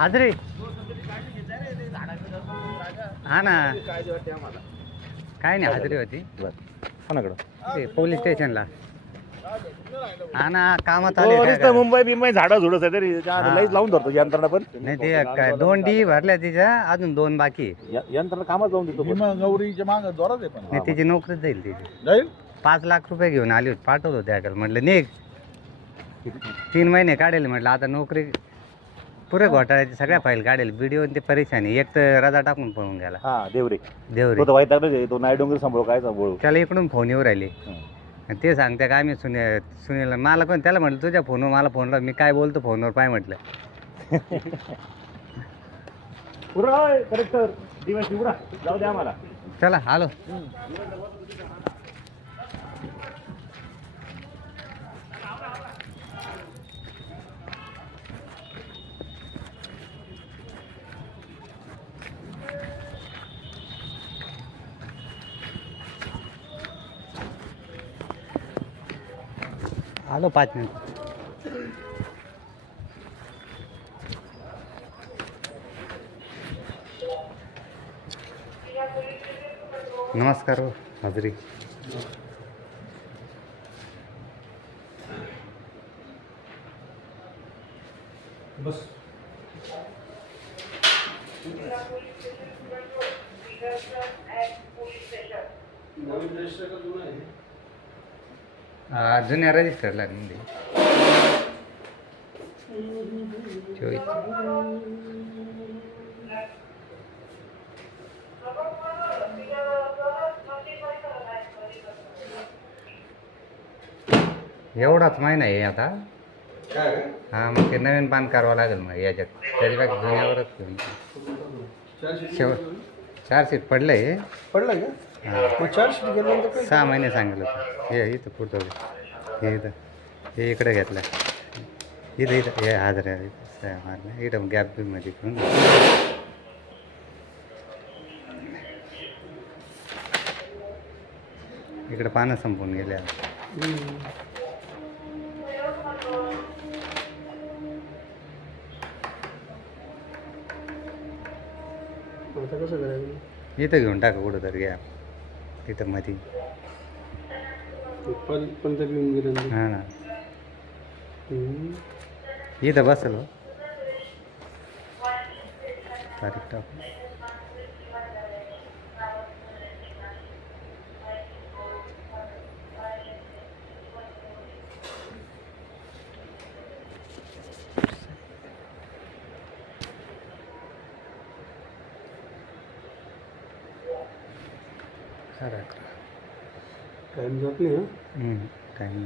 हाजरी हा ना. काय नाही हाजरी होती. कोणाकडं? ते पोलीस स्टेशनला. हा ना कामात हो, आले काय काय. मुंबई बिंबई झाडं झुडच आहे तरी हा. लईच लावून धरतो यंत्रणा पण. नाही ते काय दोन डी भरल्या तिच्या अजून दोन बाकी आहे. य- यंत्रणा कामच लावून देतो पण. भीमा गौरीच्या माग जोरात आहे पण. नाही तिची नोकरीच जाईल तिची. जाईल? पाच लाख रुपये घेऊन आली होती पाठवत होते अकल म्हटलं निघ. तीन महिने काढेल म्हटलं आता नोकरी पुरे घोटाळ्याची सगळ्या फाईल काढेल. व्हिडिओ ते परेशानी. एक तर रजा टाकून पळून गेला. हा देवरे. देवरे. तो तर नाही डोंगर सांभाळू काय सांभाळू? त्याला इकडून फोन येऊ राहिले. हं. आणि ते सांगते का आम्ही सुने सुनील मला कोण त्याला म्हटलं तुझ्या फोनवर मला फोन मी काय बोलतो फोनवर पाय म्हटलं. पुरा करेक्टर दिवस उडा जाऊ द्या आम्हाला. चला आलो. आलो पाच मिनिट नमस्कार हो हजरी बस हा, जुन्या रजिस्टरला चोवीस. एवढाच महिना आहे आता. हा मग ते नवीन पान करावं लागेल मग याच्यात. त्याच्यापेक्षा जुन्यावरच घेऊन शेवट चारशे पडलं आहे पडलं का? मग चारशे गेल्यानंतर काय? सहा महिने सांगितलं होतं. हे इथं पुढचं हे इथं. हे इकडे घेतलं. इथं इथं. हे सह्या मारल्या इथं गॅपमध्ये घेऊन इकडे पानं संपून गेले आता. आता कसं करायचं? इथं घेऊन टाका कुठं तर घ्या तरी येऊन गेलं हा ना. इथं बसल हो. तारीख टाकू खरं टाइम जात नाही टाईम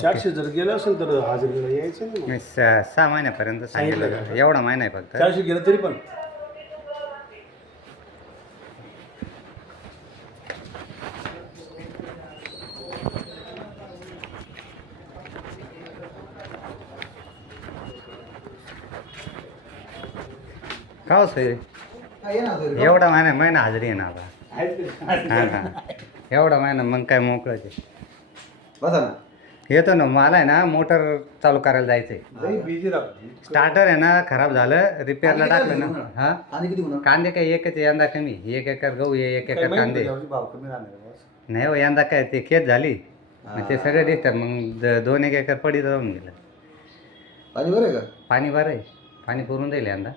चारशे जर गेलं असेल तर हाजरीला यायचं ना मग. मी सहा सहा महिन्यापर्यंत सांगितलं सांगितलं होतं. एवढा महिना आहे फक्त. चारशे गेलं तरी पण. का हो सोयरे? एवढा महिना महिना हजरी आहे ना आता. हा हा. एवढा महिना मग काय मोकळंच आहे बसा ना. येतो ना मला आहे ना मोटर चालू करायला जायचंय. लई बिझी राहतो. स्टार्टर आहे ना खराब झालं रिपेअरला टाकलं ना. हा? आणि किती होणार? कांदे काय एकच आहे, यंदा कमी. एक एकर गहू आहे एक एकर कांदे. भाव कमी राहणार आहे बस. नाही हो यंदा काय ते खेत झाली. मग ते सगळे दिसतात मग द- दोन एक एकर पडीत राहून गेलं. पाणी बरं आहे का? पाणी बरं आहे. पाणी पुरून जाईल यंदा.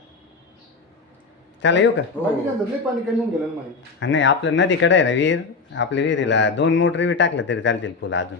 त्याला येऊ का? बाकी काय लई पाणी कमी होऊन गेलं ना माहिती. हा, नाही आपलं नदीकडे आहे ना विहीर. आपल्या विहिरीला दोन मोटर बी टाकलं तरी चालतील फुलं अजून.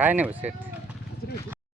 काय नाही बस